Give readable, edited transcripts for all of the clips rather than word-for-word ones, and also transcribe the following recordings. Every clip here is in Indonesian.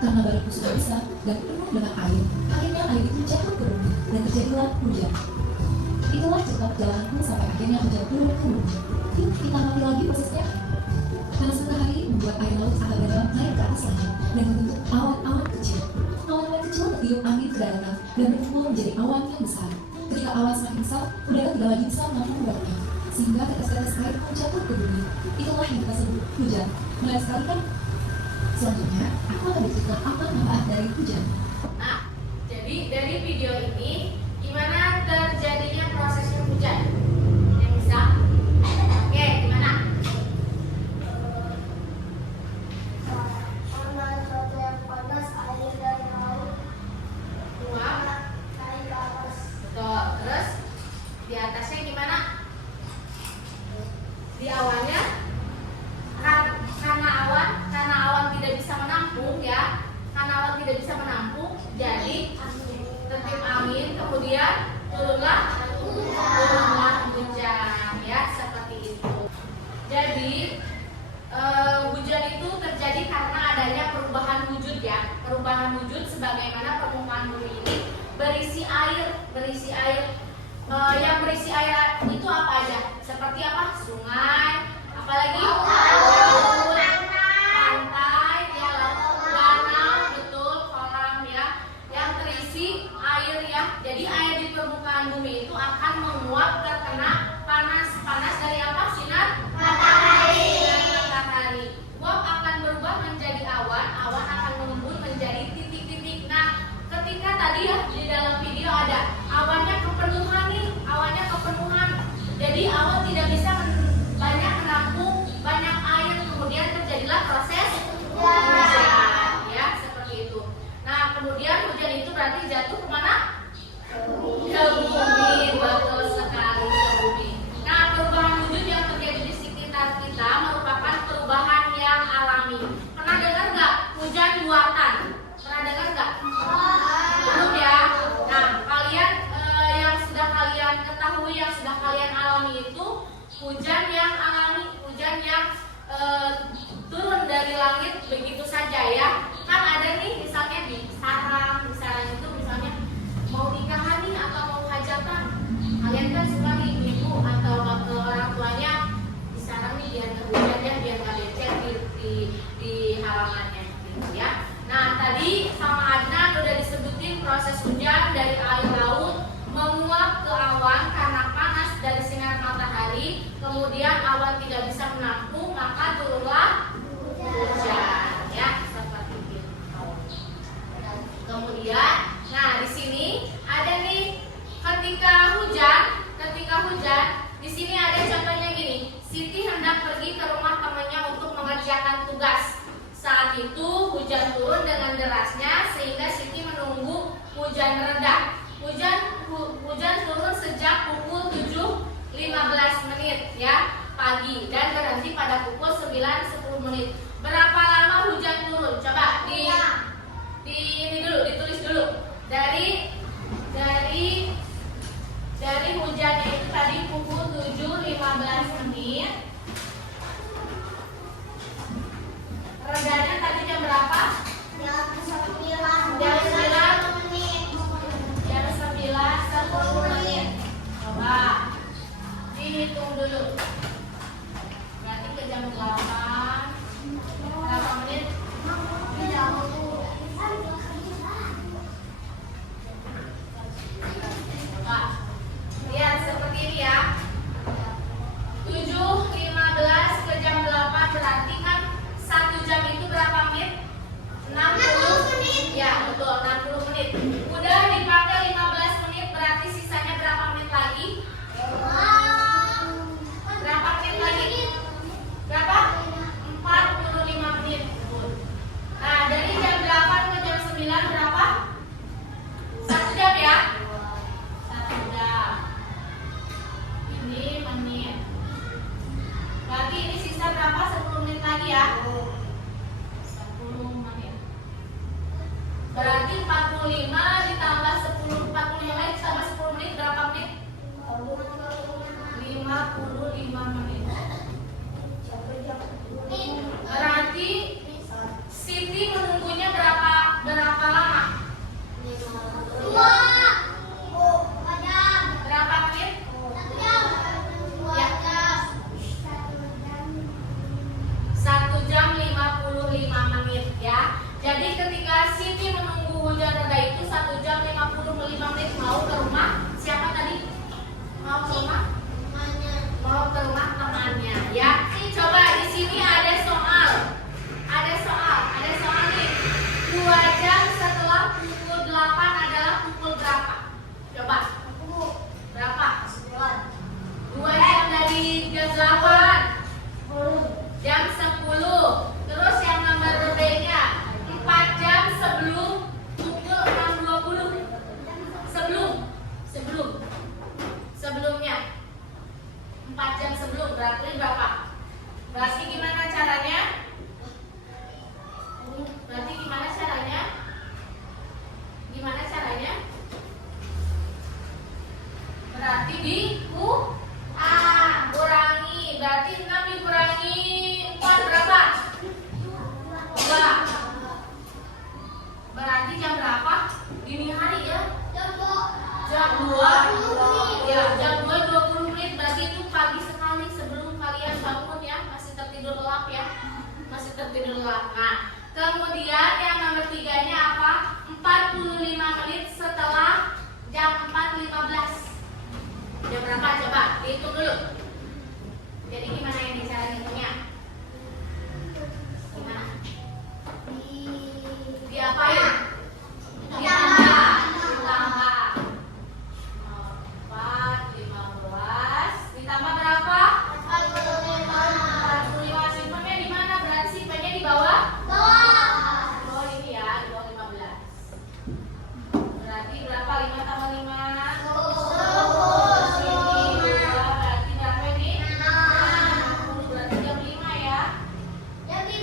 Karena barangku sudah besar dan penuh dengan air, akhirnya air itu jatuh ke bumi dan terjadilah hujan. Itulah cerita perjalananku sampai akhirnya hujan turun ke bumi. Yuk kita amati lagi prosesnya. Panas matahari membuat air laut akan berenang naik ke atas langit dan membentuk awan-awan kecil. Awan-awan kecil tertiup angin ke daratan dan berkumpul menjadi awan yang besar. Ketika awan semakin besar, udara tidak lagi bisa menampung udaranya, sehingga tetes-tetes air pun jatuh ke bumi. Itulah yang kita sebut hujan. Menarik sekali kan? Selanjutnya, aku akan bercerita apa manfaat dari hujan. Nah, jadi dari video ini, gimana terjadinya prosesnya hujan? Yang bisa? Oke, gimana? Karena cuaca yang panas, air dari laut Uap. naik ke atas. Betul. Terus di atasnya gimana? Di awalnya karena awan tidak bisa menampung ya, karena awan tidak bisa menampung, jadi tertiup angin, kemudian turunlah hujan ya, seperti itu. Jadi hujan itu terjadi karena adanya perubahan wujud ya, perubahan wujud sebagaimana permukaan bumi ini berisi air. Yang berisi air itu apa aja? Seperti apa? Sungai, apalagi laut, pantai, ya, danau, betul, kolam ya, yang terisi air ya. Jadi air di permukaan bumi itu akan menguap terkena panas dari apa? Sinar matahari. Uap akan berubah menjadi awan akan mengembun menjadi titik-titik. Nah, ketika tadi ya di dalam video ada awannya kepenuhan. Jadi awan tidak bisa banyak menampung banyak air, kemudian terjadilah proses hujan ya, seperti itu. Nah, kemudian hujan itu berarti jatuh kemana? Ke bumi, betul sekali, ke bumi. Nah, perubahan wujud yang terjadi di sekitar kita merupakan perubahan yang alami. Pernah dengar nggak hujan buatan? Pernah dengar nggak? Belum ya. Nah, kalian yang sudah kalian ketahui, yang sudah kalian alami itu hujan yang alami, hujan yang turun dari langit begitu saja ya. Kan ada nih misalnya di sarang itu misalnya mau nikahan nih atau mau hajatan, kalian kan suka nih ibu atau orang tuanya di sarang nih biar hujan ya, biar nggak becek di halamannya gitu ya. Nah, tadi sama Adnan udah disebutin proses hujan dari air laut menguap ke awan karena panas dari sinar matahari, kemudian awan tidak bisa menampung, maka turunlah hujan ya, seperti itu. Kemudian, nah di sini ada nih ketika hujan, di sini ada contohnya gini. Siti hendak pergi ke rumah temannya untuk mengerjakan tugas. Saat itu hujan turun dengan derasnya sehingga Siti menunggu hujan reda. Hujan turun sejak pukul 7.15 ya pagi dan berhenti pada pukul 9.10. Berapa lama hujan turun? Coba di ini dulu, ditulis dulu. Dari hujannya itu tadi pukul 7.15. Redanya tadi jam berapa? Jam 9. Jam 9.10. Coba dihitung dulu. Berarti ke jam 8. Berapa menit? Coba lihat seperti ini ya. 7.15 Jadi ketika Siti menunggu hujan reda itu 1 jam 55 menit mau ke rumah siapa tadi? Mau ke rumah? Mau ke rumah temannya ya. Coba di sini ada soal. Ada soal nih. 2 jam setelah pukul 8 adalah pukul berapa? Coba. Berapa? 2 jam dari jam 8. Jam 10. Terus yang nomor B-nya 4 jam sebelum pukul 6.20. Sebelumnya 4 jam sebelum berarti berapa? Berarti gimana caranya? Berarti kurangi. Berarti 6 dikurangi 4 berapa? 2. Berarti jam berapa? Dini hari ya? Jam 2. Ya, jam 2 20 menit. Berarti itu pagi sekali sebelum kalian bangun ya. Masih tertidur lelap ya. Nah, kemudian yang nomor 3-nya apa? 45 menit setelah jam 4.15. Jam berapa? Coba dihitung dulu. Jadi gimana ini cara hitungnya? Gimana? Diapain? Ditambah. 4, 15. Ditambah berapa? 45. Simpennya di mana? Berarti simpennya di bawah? Oh ini ya, di bawah 15. Berarti berapa? 5 tambah 5? Berarti berapa ini? 60. Berarti jam 5 ya? Jam 5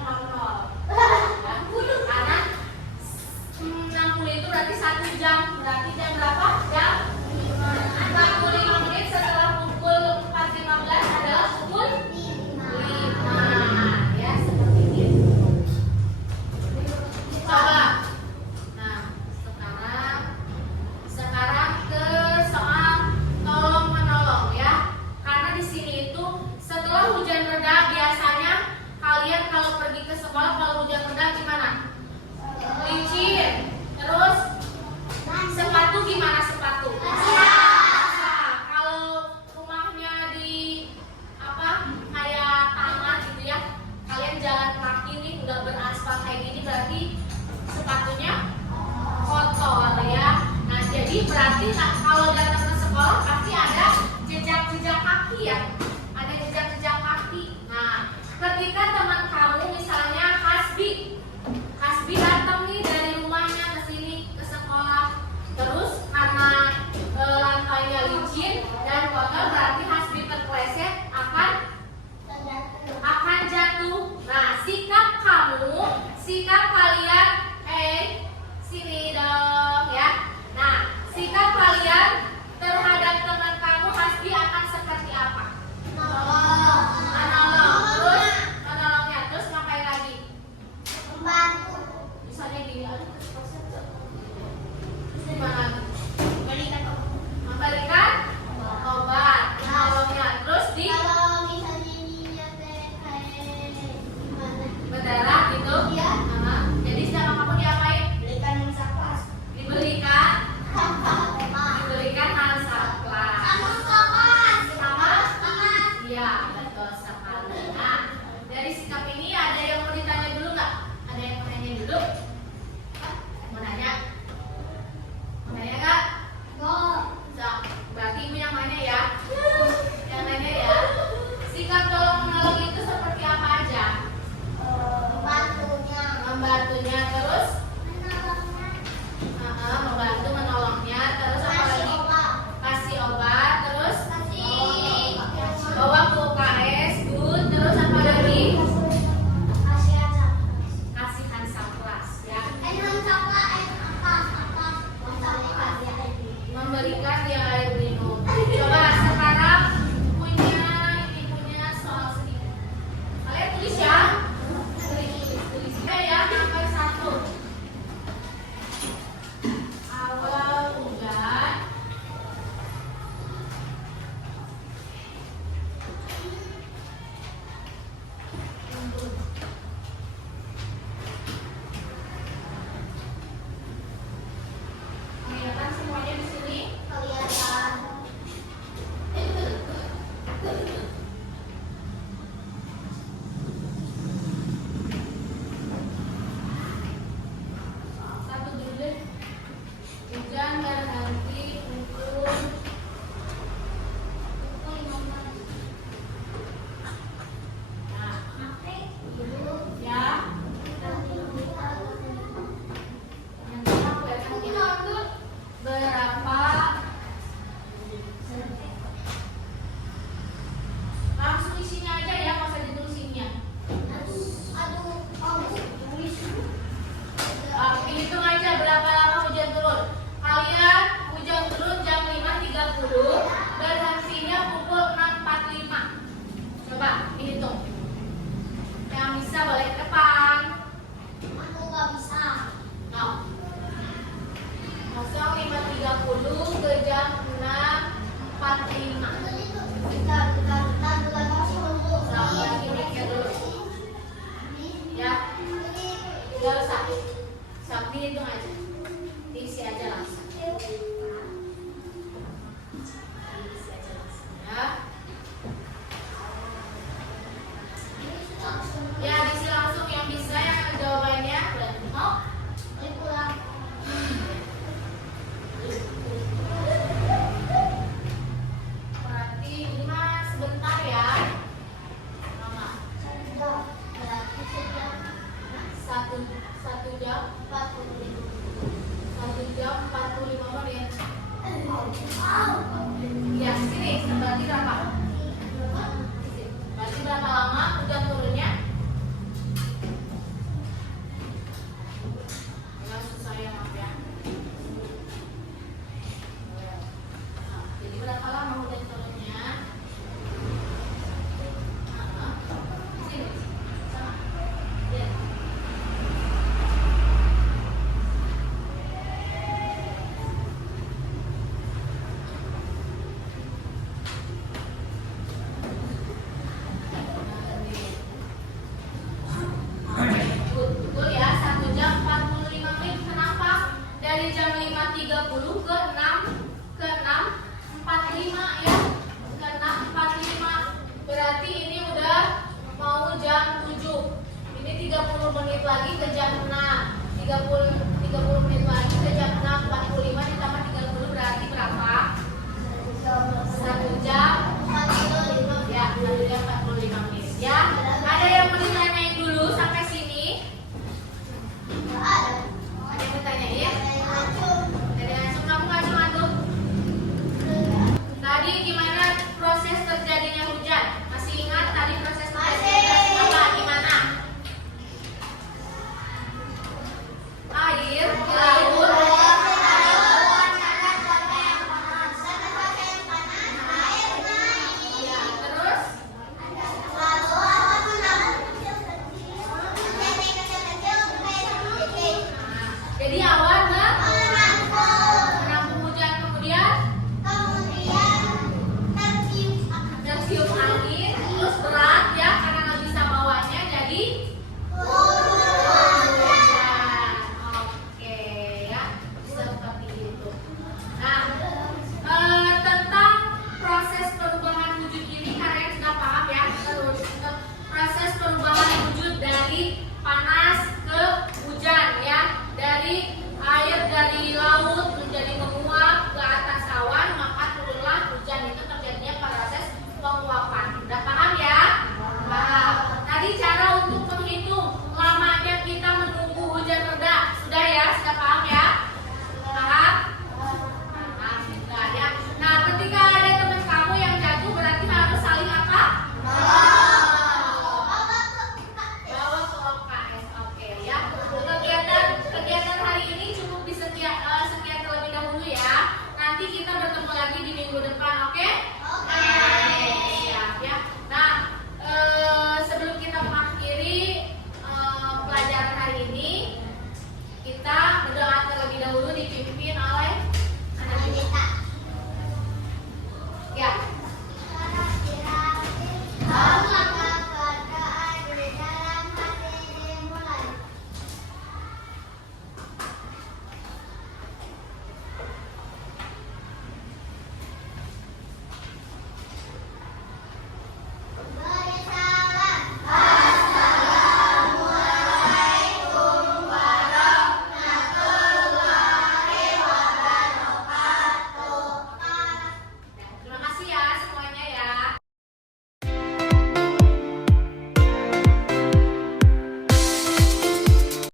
tambah 0. Karena 60 itu berarti 1 jam. Berarti jam berapa? Jam 45 menit setelah pukul 4.15 adalah pukul 5. Ya, seperti itu. Coba. Nah, sekarang ke soal tolong menolong ya. Karena di sini itu setelah hujan reda biasanya kalian kalau pergi ke sekolah kalau hujan reda gimana? Licin. Terus sepatu gimana sepatu? Kalau rumahnya di kayak tanah gitu ya, kalian jalan kaki nih udah beraspal kayak gini berarti sepatunya kotor ya. Nah jadi berarti kalau datang ke sekolah pasti ada jejak-jejak kaki ya, ada jejak-jejak kaki. Nah ketika teman kamu misalnya Hasbi datang nih dari rumahnya ke sini ke sekolah, terus karena lantainya licin dan kotor berarti Hasbi terpleset akan jatuh. Nah sikap kalian sini dong ya. Nah sikap kalian terhadap teman kamu Hasbi akan seperti apa? Menolong. Terus menolongnya terus ngapain lagi? Misalnya gini, terus gimana? Memberikan obat, menolongnya. Terus berdarah gitu? Jadi sama kamu diapain? Diberikan Hansaplast. Sama? Iya, betul sekali. Nah, dari sikap ini ada yang mau ditanya dulu nggak? Ada yang mau nanya dulu? Mau nanya nggak? Berarti ibu yang nanya ya. Yang nanya ya. Sikap tolong menolong itu seperti apa aja? Membantunya terus? Membantu menolongnya terus apa lagi? Kasih obat terus? Bawa ke UKS, good. Terus apa lagi? Kasih Hansaplast ya. Ya, ada yang mau